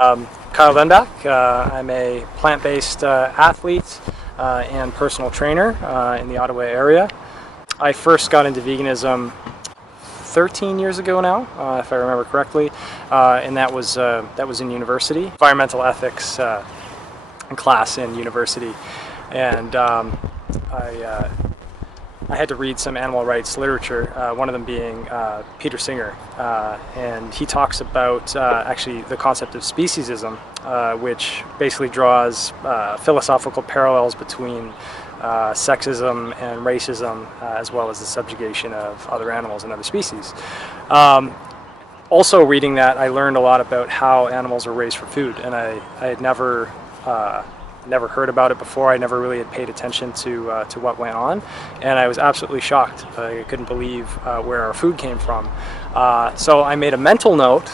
Kyle Venbach. I'm a plant-based athlete and personal trainer in the Ottawa area. I first got into veganism 13 years ago now, if I remember correctly, and that was in university, environmental ethics class in university, and I had to read some animal rights literature, one of them being Peter Singer, and he talks about actually the concept of speciesism, which basically draws philosophical parallels between sexism and racism, as well as the subjugation of other animals and other species. Also reading that, I learned a lot about how animals are raised for food, and I had never heard about it before. I never really had paid attention to what went on, and I was absolutely shocked. I couldn't believe where our food came from. So I made a mental note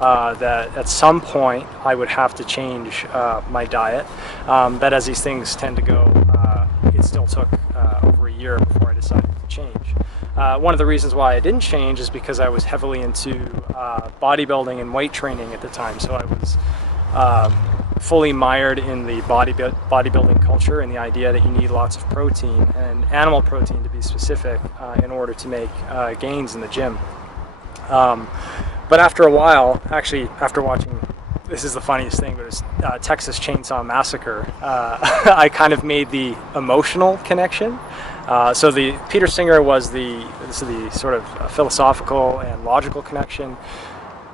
that at some point I would have to change my diet, but as these things tend to go, it still took over a year before I decided to change. One of the reasons why I didn't change is because I was heavily into bodybuilding and weight training at the time, so I was fully mired in the bodybuilding culture and the idea that you need lots of protein, and animal protein to be specific, in order to make gains in the gym. But after a while, actually after watching, this is the funniest thing, but it's Texas Chainsaw Massacre, I kind of made the emotional connection. So the Peter Singer was this is the sort of philosophical and logical connection.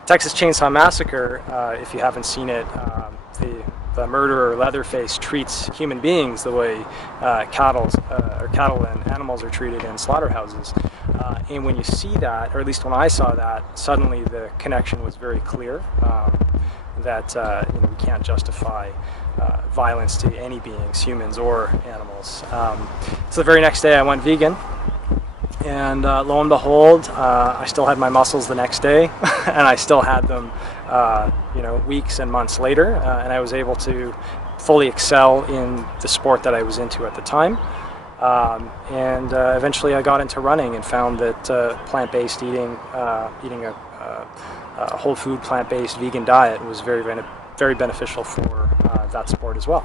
Texas Chainsaw Massacre, if you haven't seen it, the murderer Leatherface treats human beings the way cattle and animals are treated in slaughterhouses. And when you see that, or at least when I saw that, suddenly the connection was very clear, that we can't justify violence to any beings, humans or animals. So the very next day I went vegan. And lo and behold, I still had my muscles the next day, and I still had them, weeks and months later, and I was able to fully excel in the sport that I was into at the time. And eventually I got into running and found that plant-based eating a whole food, plant-based vegan diet was very, very beneficial for that sport as well.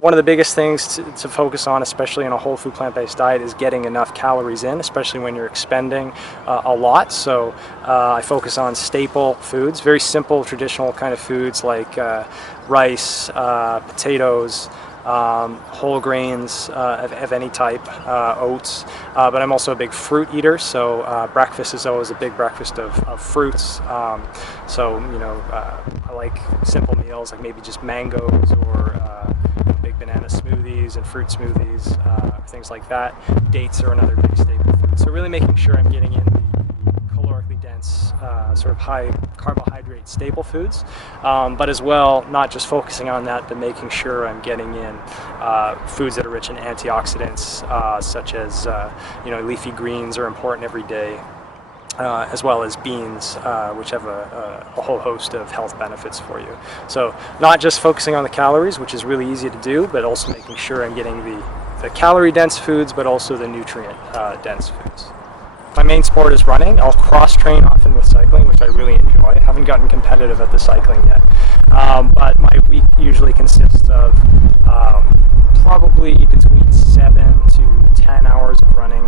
One of the biggest things to focus on, especially in a whole food plant-based diet, is getting enough calories in, especially when you're expending a lot. So I focus on staple foods, very simple, traditional kind of foods like rice, potatoes, whole grains of any type, oats, but I'm also a big fruit eater, so breakfast is always a big breakfast of fruits. I like simple meals like maybe just mangoes or big banana smoothies and fruit smoothies, things like that. Dates are another big staple food. So really making sure I'm getting in the calorically dense, sort of high carbohydrate staple foods, but as well, not just focusing on that, but making sure I'm getting in foods that are rich in antioxidants, such as leafy greens are important every day, as well as beans, which have a whole host of health benefits for you. So not just focusing on the calories, which is really easy to do, but also making sure I'm getting the calorie-dense foods, but also the nutrient-dense foods. My main sport is running. I'll cross-train often with cycling, which I really enjoy. I haven't gotten competitive at the cycling yet, but my week usually consists of probably between 7 to 10 hours of running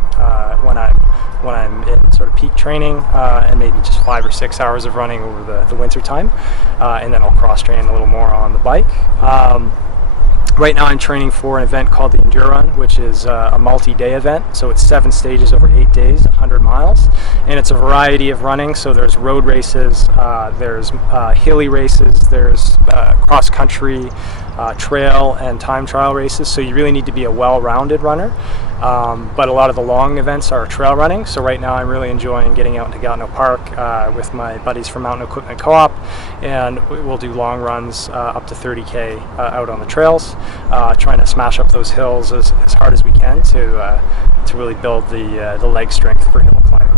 when I'm in sort of peak training, and maybe just 5 or 6 hours of running over the winter time, and then I'll cross-train a little more on the bike. Right now I'm training for an event called the Endurun, which is a multi-day event. So it's 7 stages over 8 days, 100 miles. And it's a variety of running. So there's road races, there's hilly races, there's cross-country, trail and time trial races. So you really need to be a well-rounded runner. But a lot of the long events are trail running. So right now I'm really enjoying getting out into Gatineau Park with my buddies from Mountain Equipment Co-op. And we'll do long runs up to 30K out on the trails. Trying to smash up those hills as hard as we can to really build the leg strength for hill climbing.